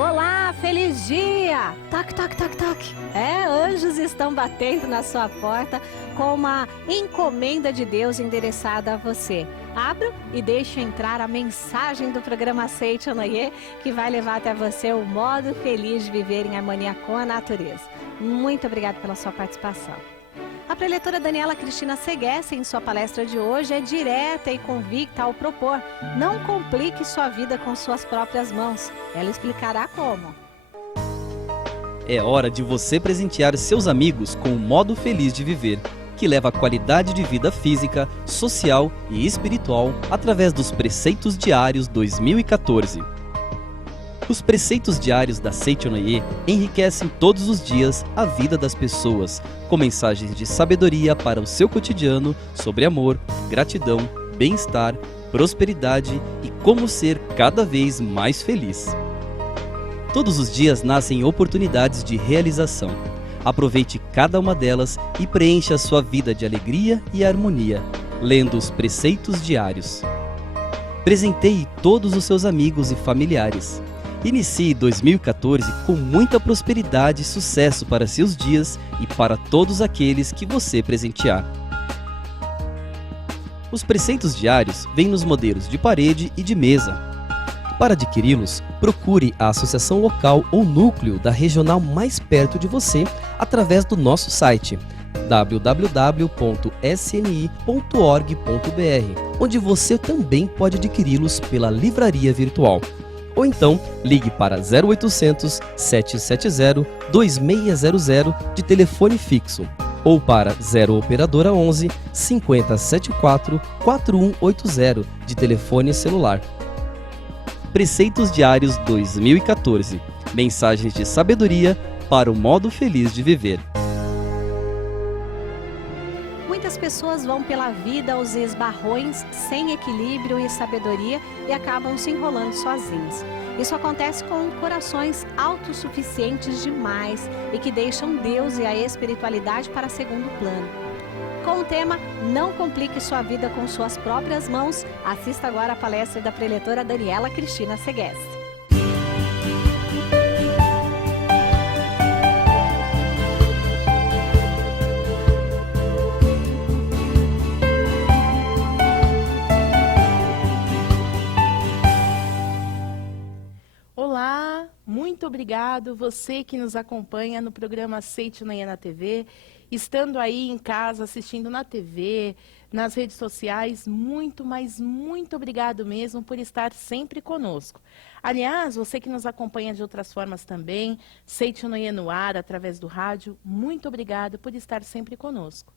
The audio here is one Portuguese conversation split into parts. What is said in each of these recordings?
Olá, feliz dia! Toc, toc, toc, toc. Anjos estão batendo na sua porta com uma encomenda de Deus endereçada a você. Abra e deixe entrar a mensagem do programa Aceite Onoye, que vai levar até você o modo feliz de viver em harmonia com a natureza. Muito obrigada pela sua participação. A preletora Daniela Cristina Seguesse, em sua palestra de hoje, é direta e convicta ao propor: não complique sua vida com suas próprias mãos. Ela explicará como. É hora de você presentear seus amigos com o modo feliz de viver, que leva a qualidade de vida física, social e espiritual através dos Preceitos Diários 2014. Os preceitos diários da Aceite Onoye enriquecem todos os dias a vida das pessoas, com mensagens de sabedoria para o seu cotidiano sobre amor, gratidão, bem-estar, prosperidade e como ser cada vez mais feliz. Todos os dias nascem oportunidades de realização. Aproveite cada uma delas e preencha a sua vida de alegria e harmonia, lendo os preceitos diários. Presenteie todos os seus amigos e familiares. Inicie 2014 com muita prosperidade e sucesso para seus dias e para todos aqueles que você presentear. Os preceitos diários vêm nos modelos de parede e de mesa. Para adquiri-los, procure a associação local ou núcleo da regional mais perto de você através do nosso site www.sni.org.br, onde você também pode adquiri-los pela livraria virtual. Ou então, ligue para 0800 770 2600 de telefone fixo, ou para 0 operadora 11 5074 4180 de telefone celular. Preceitos Diários 2014. Mensagens de sabedoria para o modo feliz de viver. Muitas pessoas vão pela vida aos esbarrões, sem equilíbrio e sabedoria, e acabam se enrolando sozinhas. Isso acontece com corações autossuficientes demais e que deixam Deus e a espiritualidade para segundo plano. Com o tema Não Complique Sua Vida com Suas Próprias Mãos, assista agora a palestra da preletora Daniela Cristina Seguesse. Olá, muito obrigado você que nos acompanha no programa Aceite Onoye na TV, estando aí em casa, assistindo na TV, nas redes sociais, muito, mas muito obrigado mesmo por estar sempre conosco. Aliás, você que nos acompanha de outras formas também, Aceite Onoye no ar, através do rádio, muito obrigado por estar sempre conosco.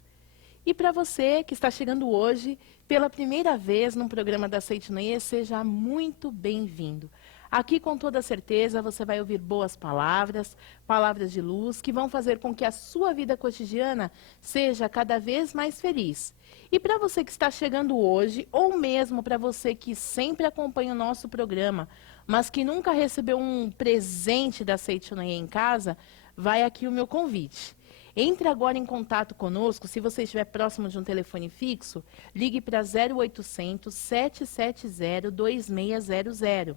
E para você que está chegando hoje, pela primeira vez no programa da Aceite Onoye, seja muito bem-vindo. Aqui, com toda certeza, você vai ouvir boas palavras, palavras de luz, que vão fazer com que a sua vida cotidiana seja cada vez mais feliz. E para você que está chegando hoje, ou mesmo para você que sempre acompanha o nosso programa, mas que nunca recebeu um presente da Aceite Onoye em casa, vai aqui o meu convite. Entre agora em contato conosco, se você estiver próximo de um telefone fixo, ligue para 0800 770 2600.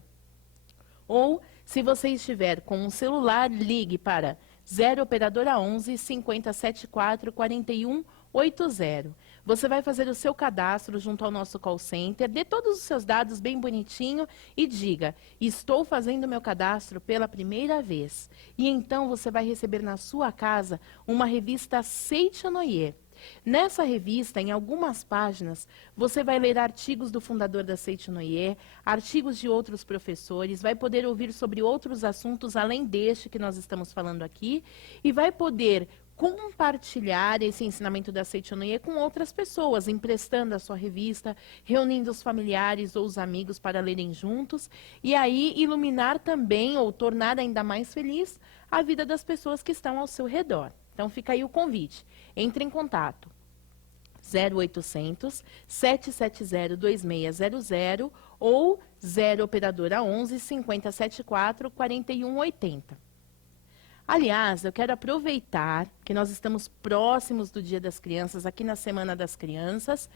Ou, se você estiver com um celular, ligue para 0 operadora 11 5074 4180. Você vai fazer o seu cadastro junto ao nosso call center, dê todos os seus dados bem bonitinho e diga: estou fazendo meu cadastro pela primeira vez. E então você vai receber na sua casa uma revista Aceite Onoye. Nessa revista, em algumas páginas, você vai ler artigos do fundador da Aceite Onoye, artigos de outros professores, vai poder ouvir sobre outros assuntos além deste que nós estamos falando aqui, e vai poder compartilhar esse ensinamento da Aceite Onoye com outras pessoas, emprestando a sua revista, reunindo os familiares ou os amigos para lerem juntos, e aí iluminar também, ou tornar ainda mais feliz, a vida das pessoas que estão ao seu redor. Então fica aí o convite. Entre em contato. 0800 770 2600 ou 0 operadora 11 5074 4180. Aliás, eu quero aproveitar que nós estamos próximos do Dia das Crianças, aqui na Semana das Crianças,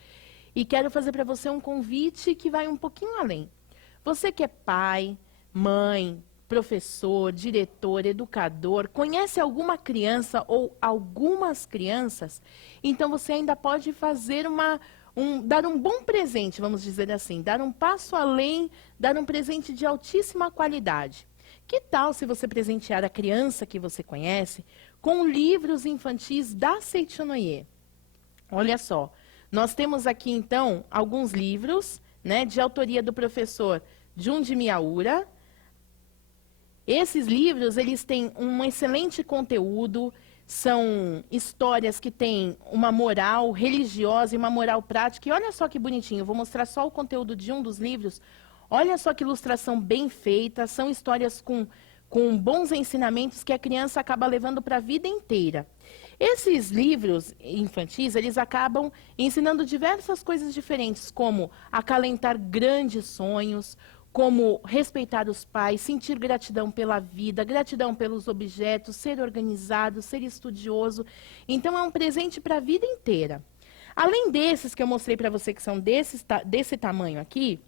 e quero fazer para você um convite que vai um pouquinho além. Você que é pai, mãe, professor, diretor, educador, conhece alguma criança ou algumas crianças, então você ainda pode fazer dar um bom presente, vamos dizer assim, dar um passo além, dar um presente de altíssima qualidade. Que tal se você presentear a criança que você conhece com livros infantis da Seichonoye? Olha só, nós temos aqui então alguns livros, né, de autoria do professor Junji Miyaura. Esses livros, eles têm um excelente conteúdo, são histórias que têm uma moral religiosa e uma moral prática. E olha só que bonitinho, eu vou mostrar só o conteúdo de um dos livros. Olha só que ilustração bem feita, são histórias com bons ensinamentos que a criança acaba levando para a vida inteira. Esses livros infantis, eles acabam ensinando diversas coisas diferentes, como acalentar grandes sonhos, como respeitar os pais, sentir gratidão pela vida, gratidão pelos objetos, ser organizado, ser estudioso. Então, é um presente para a vida inteira. Além desses que eu mostrei para você, que são desse tamanho aqui,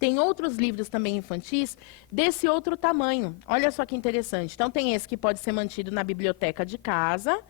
tem outros livros também infantis desse outro tamanho. Olha só que interessante. Então, tem esse que pode ser mantido na biblioteca de casa,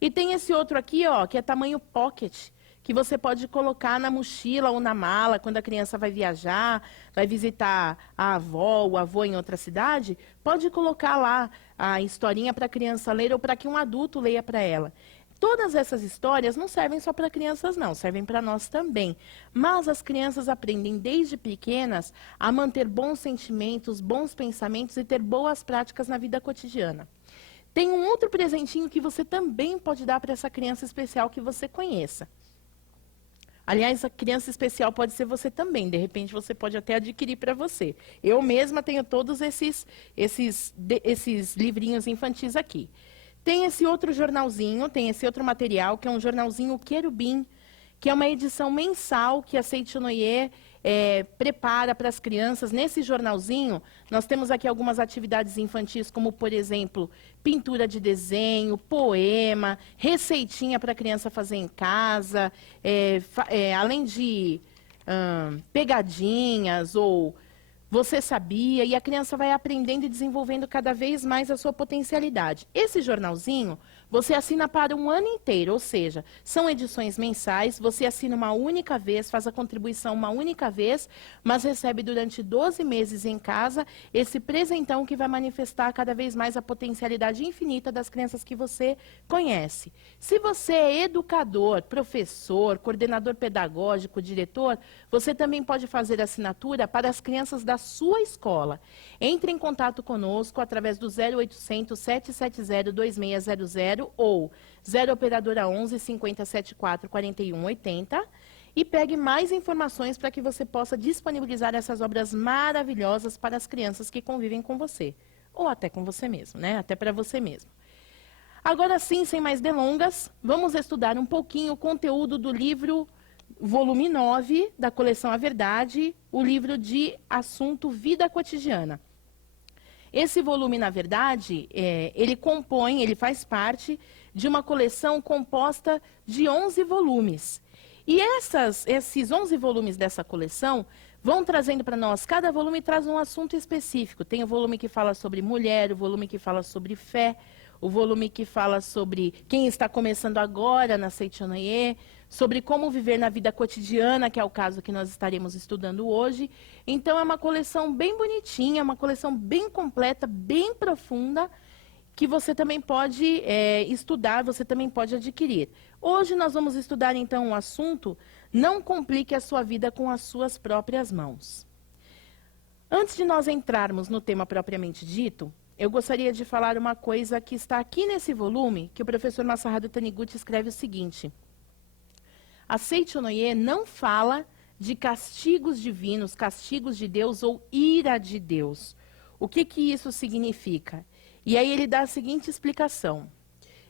e tem esse outro aqui, ó, que é tamanho pocket, que você pode colocar na mochila ou na mala, quando a criança vai viajar, vai visitar a avó, o avô em outra cidade, pode colocar lá a historinha para a criança ler ou para que um adulto leia para ela. Todas essas histórias não servem só para crianças, não, servem para nós também. Mas as crianças aprendem desde pequenas a manter bons sentimentos, bons pensamentos e ter boas práticas na vida cotidiana. Tem um outro presentinho que você também pode dar para essa criança especial que você conheça. Aliás, a criança especial pode ser você também. De repente, você pode até adquirir para você. Eu mesma tenho todos esses livrinhos infantis aqui. Tem esse outro jornalzinho, tem esse outro material, que é um jornalzinho Querubim, que é uma edição mensal que a Seichonoye prepara para as crianças. Nesse jornalzinho, nós temos aqui algumas atividades infantis, como, por exemplo, pintura de desenho, poema, receitinha para a criança fazer em casa, além de pegadinhas ou você sabia, e a criança vai aprendendo e desenvolvendo cada vez mais a sua potencialidade. Esse jornalzinho, você assina para um ano inteiro, ou seja, são edições mensais, você assina uma única vez, faz a contribuição uma única vez, mas recebe durante 12 meses em casa esse presentão que vai manifestar cada vez mais a potencialidade infinita das crianças que você conhece. Se você é educador, professor, coordenador pedagógico, diretor, você também pode fazer assinatura para as crianças da sua escola. Entre em contato conosco através do 0800 770 2600 ou 0 operadora 11 5074 41 80 e pegue mais informações para que você possa disponibilizar essas obras maravilhosas para as crianças que convivem com você, ou até com você mesmo, né? Até para você mesmo. Agora sim, sem mais delongas, vamos estudar um pouquinho o conteúdo do livro volume 9 da coleção A Verdade, o livro de assunto Vida Cotidiana. Esse volume, na verdade, ele faz parte de uma coleção composta de 11 volumes. E esses 11 volumes dessa coleção vão trazendo para nós, cada volume traz um assunto específico. Tem o volume que fala sobre mulher, o volume que fala sobre fé, o volume que fala sobre quem está começando agora na Seichonoye, sobre como viver na vida cotidiana, que é o caso que nós estaremos estudando hoje. Então, é uma coleção bem bonitinha, uma coleção bem completa, bem profunda, que você também pode estudar, você também pode adquirir. Hoje nós vamos estudar, então, o assunto Não complique a sua vida com as suas próprias mãos. Antes de nós entrarmos no tema propriamente dito, eu gostaria de falar uma coisa que está aqui nesse volume, que o professor Masaharu Taniguchi escreve o seguinte: a Seichonoye não fala de castigos divinos, castigos de Deus ou ira de Deus. O que isso significa? E aí ele dá a seguinte explicação: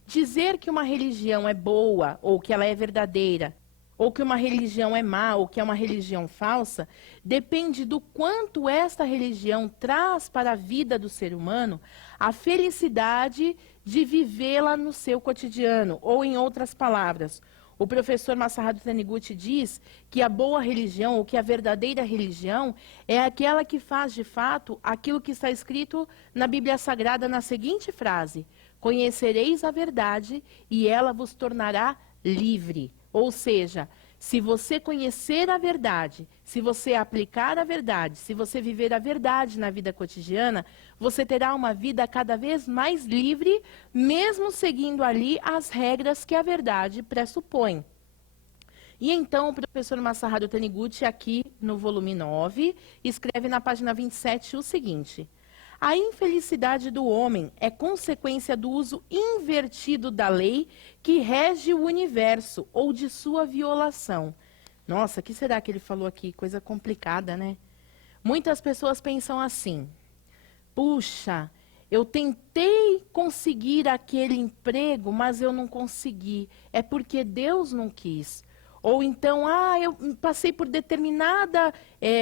dizer que uma religião é boa, ou que ela é verdadeira, ou que uma religião é má, ou que é uma religião falsa, depende do quanto esta religião traz para a vida do ser humano a felicidade de vivê-la no seu cotidiano, ou em outras palavras, O professor Masaharu Taniguchi diz que a boa religião, ou que a verdadeira religião, é aquela que faz, de fato, aquilo que está escrito na Bíblia Sagrada na seguinte frase: conhecereis a verdade e ela vos tornará livre. Ou seja, se você conhecer a verdade, se você aplicar a verdade, se você viver a verdade na vida cotidiana, você terá uma vida cada vez mais livre, mesmo seguindo ali as regras que a verdade pressupõe. E então o professor Masaharu Taniguchi, aqui no volume 9, escreve na página 27 o seguinte: a infelicidade do homem é consequência do uso invertido da lei que rege o universo, ou de sua violação. Nossa, o que será que ele falou aqui? Coisa complicada, né? Muitas pessoas pensam assim: puxa, eu tentei conseguir aquele emprego, mas eu não consegui. É porque Deus não quis. Ou então, eu passei por determinada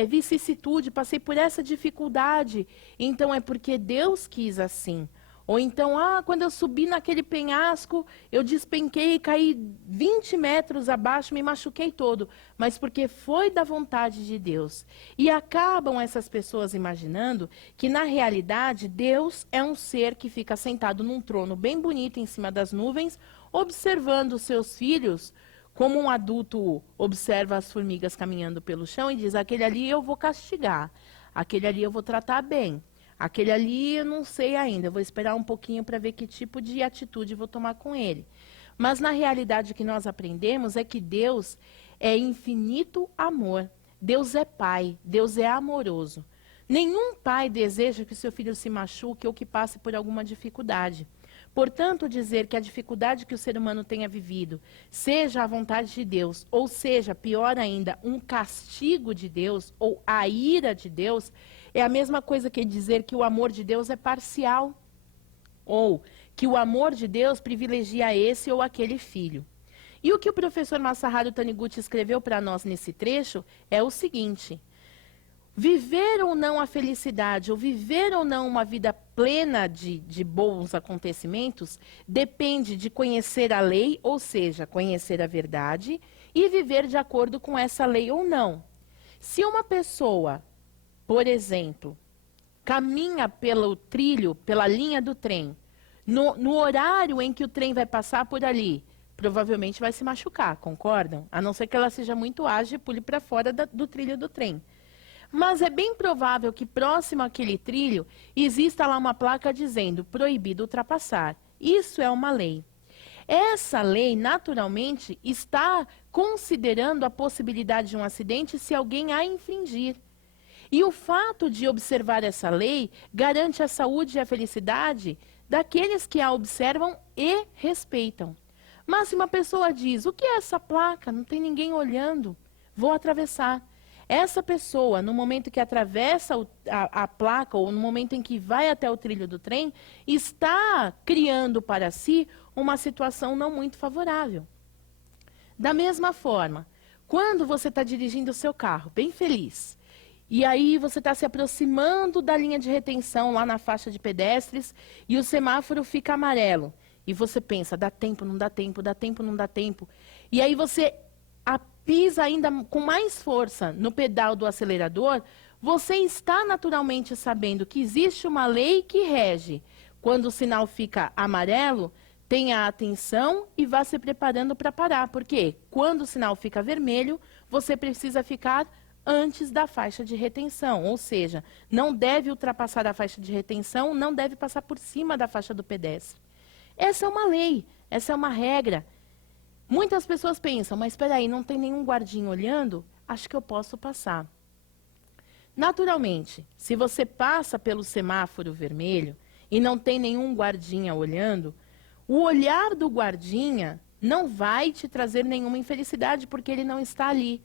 vicissitude, passei por essa dificuldade, então é porque Deus quis assim. Ou então, quando eu subi naquele penhasco, eu despenquei e caí 20 metros abaixo, me machuquei todo, mas porque foi da vontade de Deus. E acabam essas pessoas imaginando que, na realidade, Deus é um ser que fica sentado num trono bem bonito em cima das nuvens, observando os seus filhos, como um adulto observa as formigas caminhando pelo chão e diz: aquele ali eu vou castigar, aquele ali eu vou tratar bem, aquele ali eu não sei ainda, eu vou esperar um pouquinho para ver que tipo de atitude vou tomar com ele. Mas na realidade o que nós aprendemos é que Deus é infinito amor, Deus é Pai, Deus é amoroso. Nenhum pai deseja que seu filho se machuque ou que passe por alguma dificuldade. Portanto, dizer que a dificuldade que o ser humano tenha vivido seja a vontade de Deus, ou seja, pior ainda, um castigo de Deus, ou a ira de Deus, é a mesma coisa que dizer que o amor de Deus é parcial, ou que o amor de Deus privilegia esse ou aquele filho. E o que o professor Masaharu Taniguchi escreveu para nós nesse trecho é o seguinte: viver ou não a felicidade, ou viver ou não uma vida plena de bons acontecimentos, depende de conhecer a lei, ou seja, conhecer a verdade, e viver de acordo com essa lei ou não. Se uma pessoa, por exemplo, caminha pelo trilho, pela linha do trem, no horário em que o trem vai passar por ali, provavelmente vai se machucar, concordam? A não ser que ela seja muito ágil e pule para fora do trilho do trem. Mas é bem provável que próximo àquele trilho exista lá uma placa dizendo proibido ultrapassar. Isso é uma lei. Essa lei, naturalmente, está considerando a possibilidade de um acidente se alguém a infringir. E o fato de observar essa lei garante a saúde e a felicidade daqueles que a observam e respeitam. Mas se uma pessoa diz: o que é essa placa? Não tem ninguém olhando, vou atravessar. Essa pessoa, no momento que atravessa a placa, ou no momento em que vai até o trilho do trem, está criando para si uma situação não muito favorável. Da mesma forma, quando você está dirigindo o seu carro, bem feliz, e aí você está se aproximando da linha de retenção, lá na faixa de pedestres, e o semáforo fica amarelo, e você pensa: dá tempo, não dá tempo, dá tempo, não dá tempo, e aí você pisa ainda com mais força no pedal do acelerador, você está naturalmente sabendo que existe uma lei que rege. Quando o sinal fica amarelo, tenha atenção e vá se preparando para parar. Porque quando o sinal fica vermelho, você precisa ficar antes da faixa de retenção. Ou seja, não deve ultrapassar a faixa de retenção, não deve passar por cima da faixa do pedestre. Essa é uma lei, essa é uma regra. Muitas pessoas pensam: mas espera aí, não tem nenhum guardinha olhando? Acho que eu posso passar. Naturalmente, se você passa pelo semáforo vermelho e não tem nenhum guardinha olhando, o olhar do guardinha não vai te trazer nenhuma infelicidade, porque ele não está ali.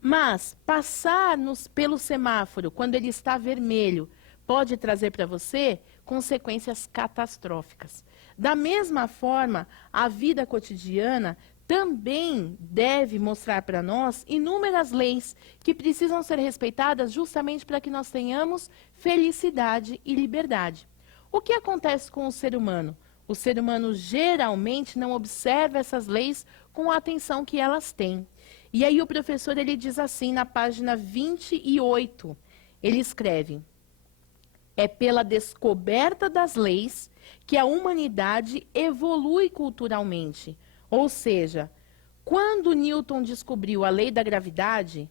Mas passar pelo semáforo quando ele está vermelho pode trazer para você consequências catastróficas. Da mesma forma, a vida cotidiana também deve mostrar para nós inúmeras leis que precisam ser respeitadas justamente para que nós tenhamos felicidade e liberdade. O que acontece com o ser humano? O ser humano geralmente não observa essas leis com a atenção que elas têm. E aí o professor ele diz assim na página 28, ele escreve: é pela descoberta das leis que a humanidade evolui culturalmente. Ou seja, quando Newton descobriu a lei da gravidade,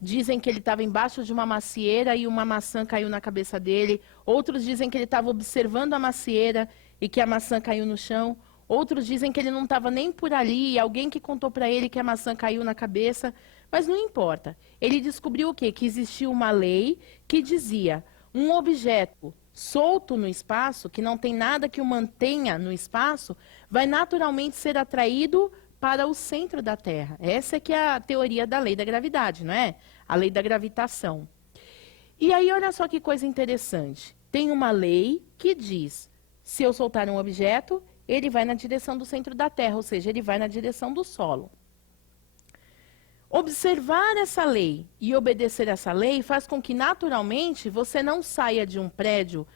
dizem que ele estava embaixo de uma macieira e uma maçã caiu na cabeça dele. Outros dizem que ele estava observando a macieira e que a maçã caiu no chão. Outros dizem que ele não estava nem por ali e alguém que contou para ele que a maçã caiu na cabeça. Mas não importa. Ele descobriu o quê? Que existia uma lei que dizia: um objeto solto no espaço, que não tem nada que o mantenha no espaço, vai naturalmente ser atraído para o centro da Terra. Essa é que é a teoria da lei da gravidade, não é? A lei da gravitação. E aí, olha só que coisa interessante. Tem uma lei que diz: se eu soltar um objeto, ele vai na direção do centro da Terra, ou seja, ele vai na direção do solo. Observar essa lei e obedecer essa lei faz com que, naturalmente, você não saia de um prédio,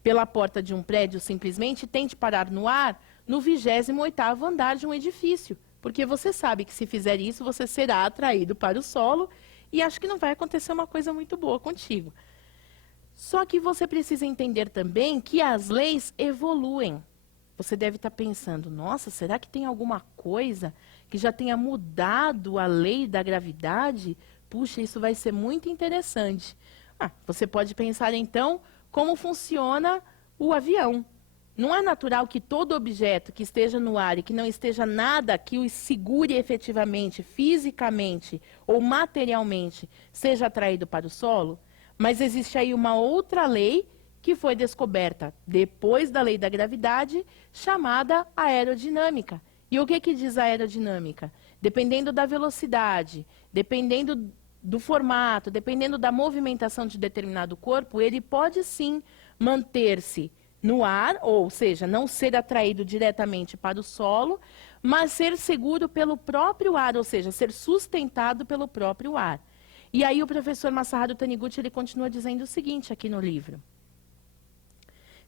pela porta de um prédio, simplesmente tente parar no ar no 28º andar de um edifício. Porque você sabe que se fizer isso, você será atraído para o solo e acho que não vai acontecer uma coisa muito boa contigo. Só que você precisa entender também que as leis evoluem. Você deve estar pensando: nossa, será que tem alguma coisa que já tenha mudado a lei da gravidade? Puxa, isso vai ser muito interessante. Você pode pensar então como funciona o avião. Não é natural que todo objeto que esteja no ar e que não esteja nada que o segure efetivamente, fisicamente ou materialmente, seja atraído para o solo? Mas existe aí uma outra lei que foi descoberta depois da lei da gravidade, chamada aerodinâmica. E o que diz a aerodinâmica? Dependendo da velocidade, dependendo do formato, dependendo da movimentação de determinado corpo, ele pode sim manter-se no ar, ou seja, não ser atraído diretamente para o solo, mas ser seguro pelo próprio ar, ou seja, ser sustentado pelo próprio ar. E aí o professor Masaharu Taniguchi ele continua dizendo o seguinte aqui no livro: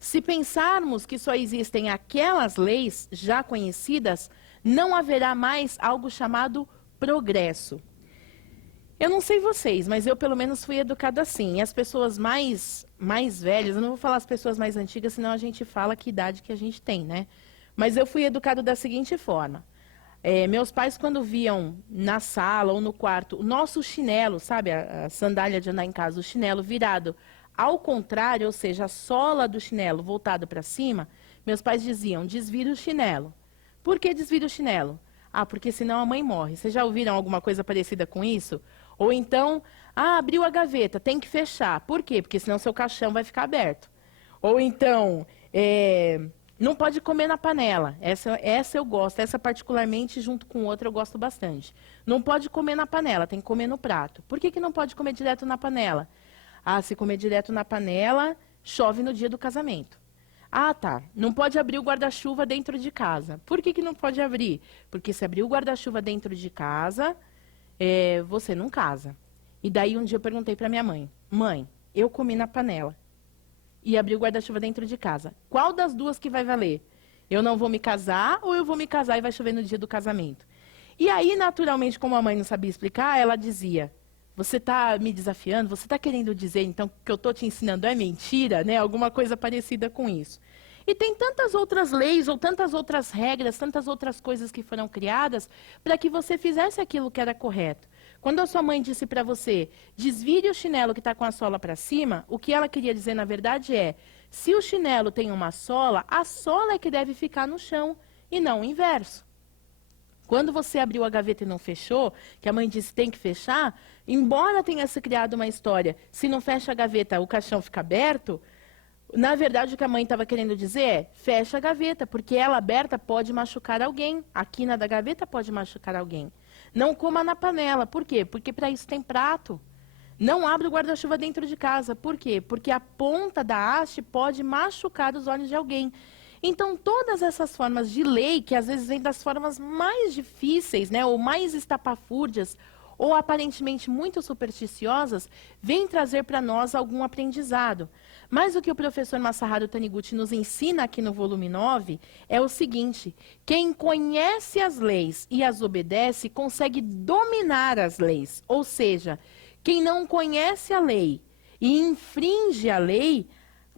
se pensarmos que só existem aquelas leis já conhecidas, não haverá mais algo chamado progresso. Eu não sei vocês, mas eu pelo menos fui educada assim. E as pessoas mais velhas, eu não vou falar as pessoas mais antigas, senão a gente fala que idade que a gente tem, né? Mas eu fui educada da seguinte forma. Meus pais, quando viam na sala ou no quarto o nosso chinelo, sabe, a sandália de andar em casa, o chinelo virado ao contrário, ou seja, a sola do chinelo voltada para cima, meus pais diziam: desvira o chinelo. Por que desvira o chinelo? Porque senão a mãe morre. Vocês já ouviram alguma coisa parecida com isso? Ou então, abriu a gaveta, tem que fechar. Por quê? Porque senão seu caixão vai ficar aberto. Ou então, não pode comer na panela. Essa eu gosto, essa particularmente, junto com outra, eu gosto bastante. Não pode comer na panela, tem que comer no prato. Por que não pode comer direto na panela? Se comer direto na panela, chove no dia do casamento. Tá. Não pode abrir o guarda-chuva dentro de casa. Por que não pode abrir? Porque se abrir o guarda-chuva dentro de casa, você não casa. E daí um dia eu perguntei para minha mãe: mãe, eu comi na panela e abri o guarda-chuva dentro de casa. Qual das duas que vai valer? Eu não vou me casar ou eu vou me casar e vai chover no dia do casamento? E aí, naturalmente, como a mãe não sabia explicar, ela dizia: você está me desafiando? Você está querendo dizer, então, que o que eu estou te ensinando é mentira? Né? Alguma coisa parecida com isso. E tem tantas outras leis, ou tantas outras regras, tantas outras coisas que foram criadas para que você fizesse aquilo que era correto. Quando a sua mãe disse para você: desvire o chinelo que está com a sola para cima, o que ela queria dizer, na verdade, se o chinelo tem uma sola, a sola é que deve ficar no chão, e não o inverso. Quando você abriu a gaveta e não fechou, que a mãe disse tem que fechar, embora tenha se criado uma história, se não fecha a gaveta, o caixão fica aberto, na verdade o que a mãe estava querendo dizer fecha a gaveta, porque ela aberta pode machucar alguém, a quina da gaveta pode machucar alguém. Não coma na panela, por quê? Porque para isso tem prato. Não abra o guarda-chuva dentro de casa, por quê? Porque a ponta da haste pode machucar os olhos de alguém. Então, todas essas formas de lei, que às vezes vêm das formas mais difíceis, né, ou mais estapafúrdias, ou aparentemente muito supersticiosas, vêm trazer para nós algum aprendizado. Mas o que o professor Masaharu Taniguchi nos ensina aqui no volume 9 é o seguinte: quem conhece as leis e as obedece consegue dominar as leis. Ou seja, quem não conhece a lei e infringe a lei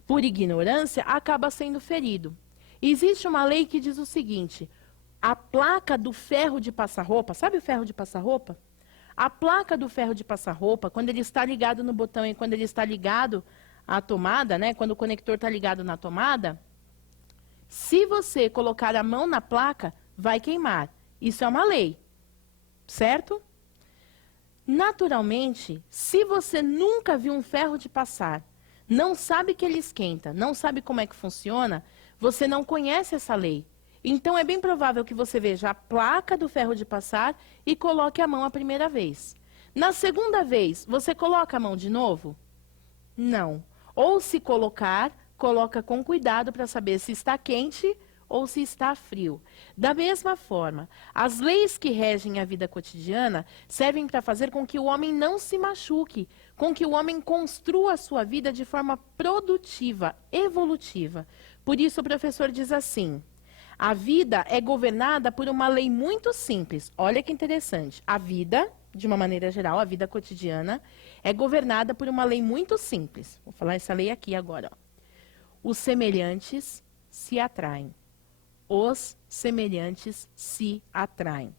por ignorância acaba sendo ferido. Existe uma lei que diz o seguinte: a placa do ferro de passar roupa, sabe o ferro de passar roupa? A placa do ferro de passar roupa, quando ele está ligado no botão e quando ele está ligado à tomada, né, quando o conector está ligado na tomada, se você colocar a mão na placa, vai queimar. Isso é uma lei, certo? Naturalmente, se você nunca viu um ferro de passar, não sabe que ele esquenta, não sabe como é que funciona, você não conhece essa lei. Então, é bem provável que você veja a placa do ferro de passar e coloque a mão a primeira vez. Na segunda vez, você coloca a mão de novo? Não. Ou se colocar, coloca com cuidado para saber se está quente ou se está frio. Da mesma forma, as leis que regem a vida cotidiana servem para fazer com que o homem não se machuque, com que o homem construa a sua vida de forma produtiva, evolutiva. Por isso o professor diz assim: a vida é governada por uma lei muito simples. Olha que interessante. A vida, de uma maneira geral, a vida cotidiana, é governada por uma lei muito simples. Vou falar essa lei aqui agora. Ó. Os semelhantes se atraem. Os semelhantes se atraem.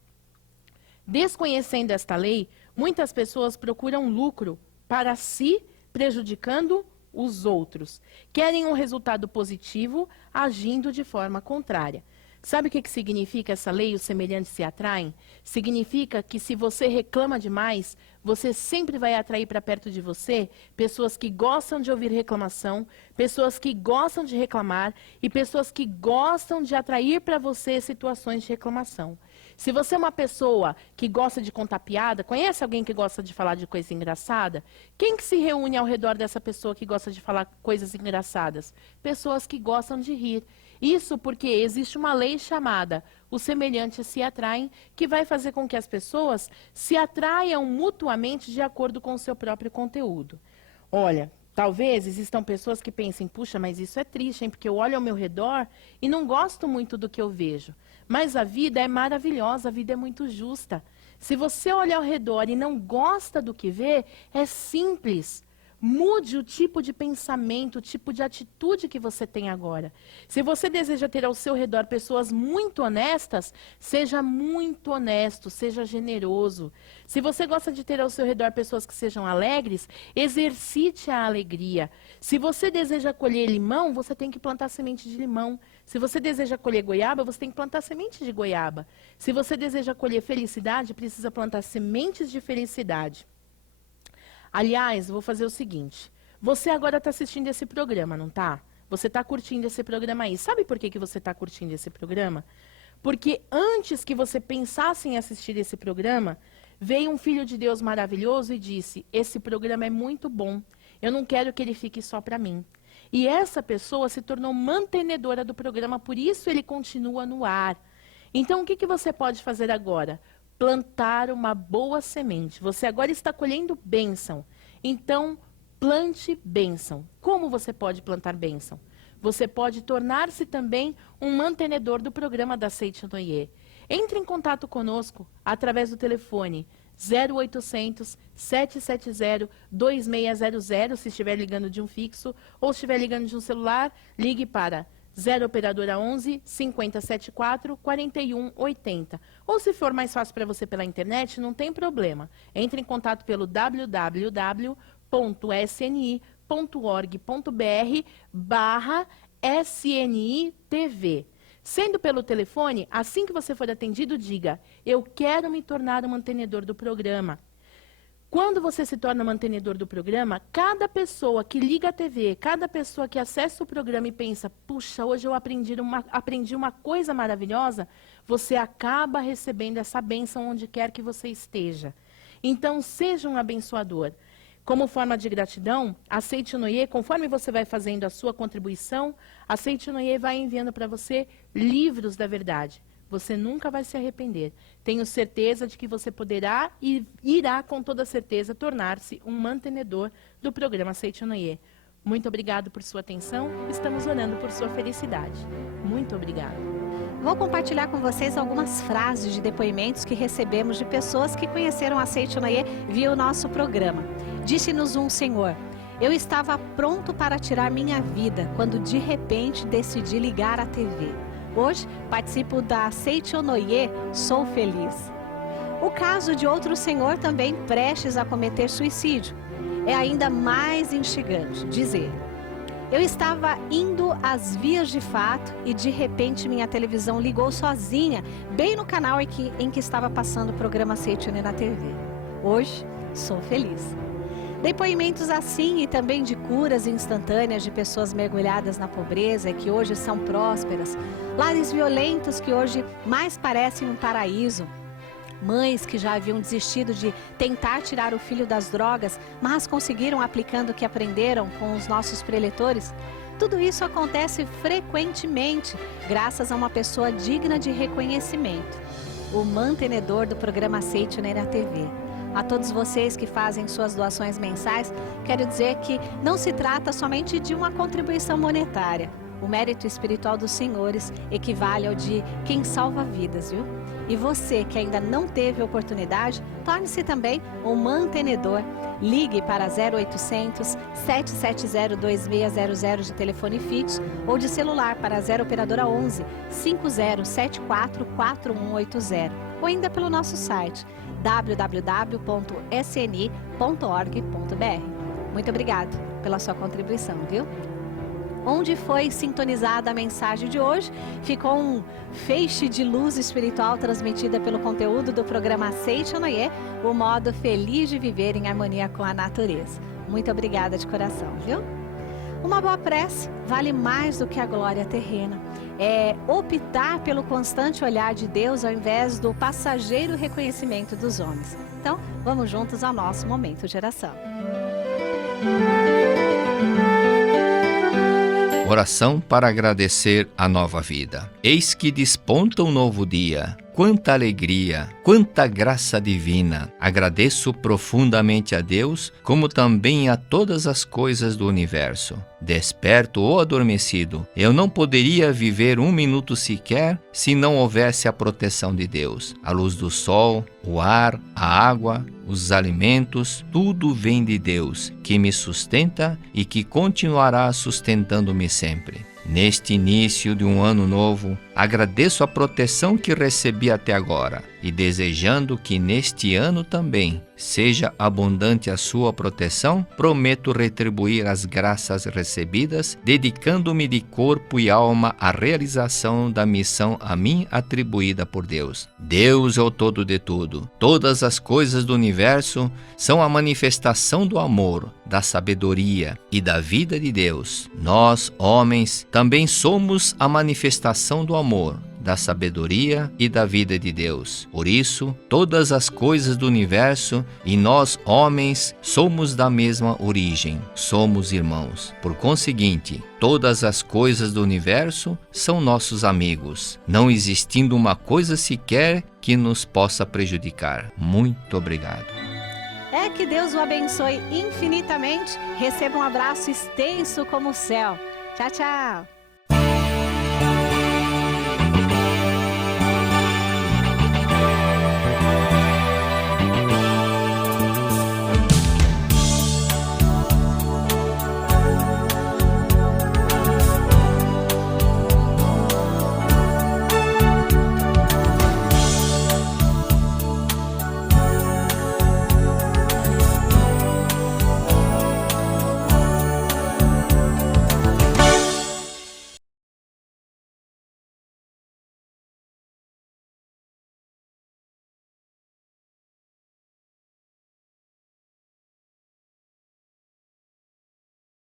Desconhecendo esta lei, muitas pessoas procuram lucro para si, prejudicando os outros. Querem um resultado positivo, agindo de forma contrária. Sabe o que significa essa lei, os semelhantes se atraem? Significa que se você reclama demais, você sempre vai atrair para perto de você pessoas que gostam de ouvir reclamação, pessoas que gostam de reclamar e pessoas que gostam de atrair para você situações de reclamação. Se você é uma pessoa que gosta de contar piada, conhece alguém que gosta de falar de coisa engraçada? Quem que se reúne ao redor dessa pessoa que gosta de falar coisas engraçadas? Pessoas que gostam de rir. Isso porque existe uma lei chamada os semelhantes se atraem, que vai fazer com que as pessoas se atraiam mutuamente de acordo com o seu próprio conteúdo. Olha, talvez existam pessoas que pensem, puxa, mas isso é triste, hein? Porque eu olho ao meu redor e não gosto muito do que eu vejo. Mas a vida é maravilhosa, a vida é muito justa. Se você olha ao redor e não gosta do que vê, é simples. Mude o tipo de pensamento, o tipo de atitude que você tem agora. Se você deseja ter ao seu redor pessoas muito honestas, seja muito honesto, seja generoso. Se você gosta de ter ao seu redor pessoas que sejam alegres, exercite a alegria. Se você deseja colher limão, você tem que plantar semente de limão. Se você deseja colher goiaba, você tem que plantar semente de goiaba. Se você deseja colher felicidade, precisa plantar sementes de felicidade. Aliás, vou fazer o seguinte. Você agora está assistindo esse programa, não está? Você está curtindo esse programa aí. Sabe por que você está curtindo esse programa? Porque antes que você pensasse em assistir esse programa, veio um filho de Deus maravilhoso e disse, esse programa é muito bom. Eu não quero que ele fique só para mim. E essa pessoa se tornou mantenedora do programa, por isso ele continua no ar. Então, o que você pode fazer agora? Plantar uma boa semente. Você agora está colhendo bênção. Então, plante bênção. Como você pode plantar bênção? Você pode tornar-se também um mantenedor do programa da Seite Noye. Entre em contato conosco através do telefone 0800 770 2600, se estiver ligando de um fixo, ou se estiver ligando de um celular, ligue para 0 operadora 11 5074 4180. Ou se for mais fácil para você pela internet, não tem problema. Entre em contato pelo www.sni.org.br/SNI-TV. Sendo pelo telefone, assim que você for atendido, diga: eu quero me tornar um mantenedor do programa. Quando você se torna mantenedor do programa, cada pessoa que liga a TV, cada pessoa que acessa o programa e pensa, puxa, hoje eu aprendi uma coisa maravilhosa, você acaba recebendo essa bênção onde quer que você esteja. Então, seja um abençoador. Como forma de gratidão, a Seite Noye, conforme você vai fazendo a sua contribuição, a Seite Noye vai enviando para você livros da verdade. Você nunca vai se arrepender. Tenho certeza de que você poderá e irá, com toda certeza, tornar-se um mantenedor do programa Seite Noye. Muito obrigado por sua atenção. Estamos orando por sua felicidade. Muito obrigado. Vou compartilhar com vocês algumas frases de depoimentos que recebemos de pessoas que conheceram a Seite Noé via o nosso programa. Disse-nos um senhor: eu estava pronto para tirar minha vida quando de repente decidi ligar a TV. Hoje participo da Seite Noé, sou feliz. O caso de outro senhor também prestes a cometer suicídio é ainda mais instigante, diz ele. Eu estava indo às vias de fato e de repente minha televisão ligou sozinha, bem no canal em que estava passando o programa Seite Noé na TV. Hoje sou feliz. Depoimentos assim e também de curas instantâneas de pessoas mergulhadas na pobreza e que hoje são prósperas. Lares violentos que hoje mais parecem um paraíso. Mães que já haviam desistido de tentar tirar o filho das drogas, mas conseguiram aplicando o que aprenderam com os nossos preletores. Tudo isso acontece frequentemente, graças a uma pessoa digna de reconhecimento. O mantenedor do programa Seite Noé na TV. A todos vocês que fazem suas doações mensais, quero dizer que não se trata somente de uma contribuição monetária. O mérito espiritual dos senhores equivale ao de quem salva vidas, viu? E você que ainda não teve oportunidade, torne-se também um mantenedor. Ligue para 0800 770 2600 de telefone fixo ou de celular para 0 operadora 11 5074 4180 ou ainda pelo nosso site www.sni.org.br. Muito obrigado pela sua contribuição, viu? Onde foi sintonizada a mensagem de hoje, ficou um feixe de luz espiritual transmitida pelo conteúdo do programa Seite Noé, o modo feliz de viver em harmonia com a natureza. Muito obrigada de coração, viu? Uma boa prece vale mais do que a glória terrena. É optar pelo constante olhar de Deus ao invés do passageiro reconhecimento dos homens. Então, vamos juntos ao nosso momento de oração. Oração para agradecer a nova vida. Eis que desponta um novo dia. Quanta alegria, quanta graça divina. Agradeço profundamente a Deus, como também a todas as coisas do universo. Desperto ou adormecido, eu não poderia viver um minuto sequer se não houvesse a proteção de Deus. A luz do sol, o ar, a água, os alimentos, tudo vem de Deus, que me sustenta e que continuará sustentando-me sempre. Neste início de um ano novo, agradeço a proteção que recebi até agora e desejando que neste ano também seja abundante a sua proteção, prometo retribuir as graças recebidas, dedicando-me de corpo e alma à realização da missão a mim atribuída por Deus. Deus é o todo de tudo. Todas as coisas do universo são a manifestação do amor, da sabedoria e da vida de Deus. Nós, homens, também somos a manifestação do amor, da sabedoria e da vida de Deus. Por isso, todas as coisas do universo e nós, homens, somos da mesma origem, somos irmãos. Por conseguinte, todas as coisas do universo são nossos amigos, não existindo uma coisa sequer que nos possa prejudicar. Muito obrigado. É que Deus o abençoe infinitamente. Receba um abraço extenso como o céu. Tchau, tchau.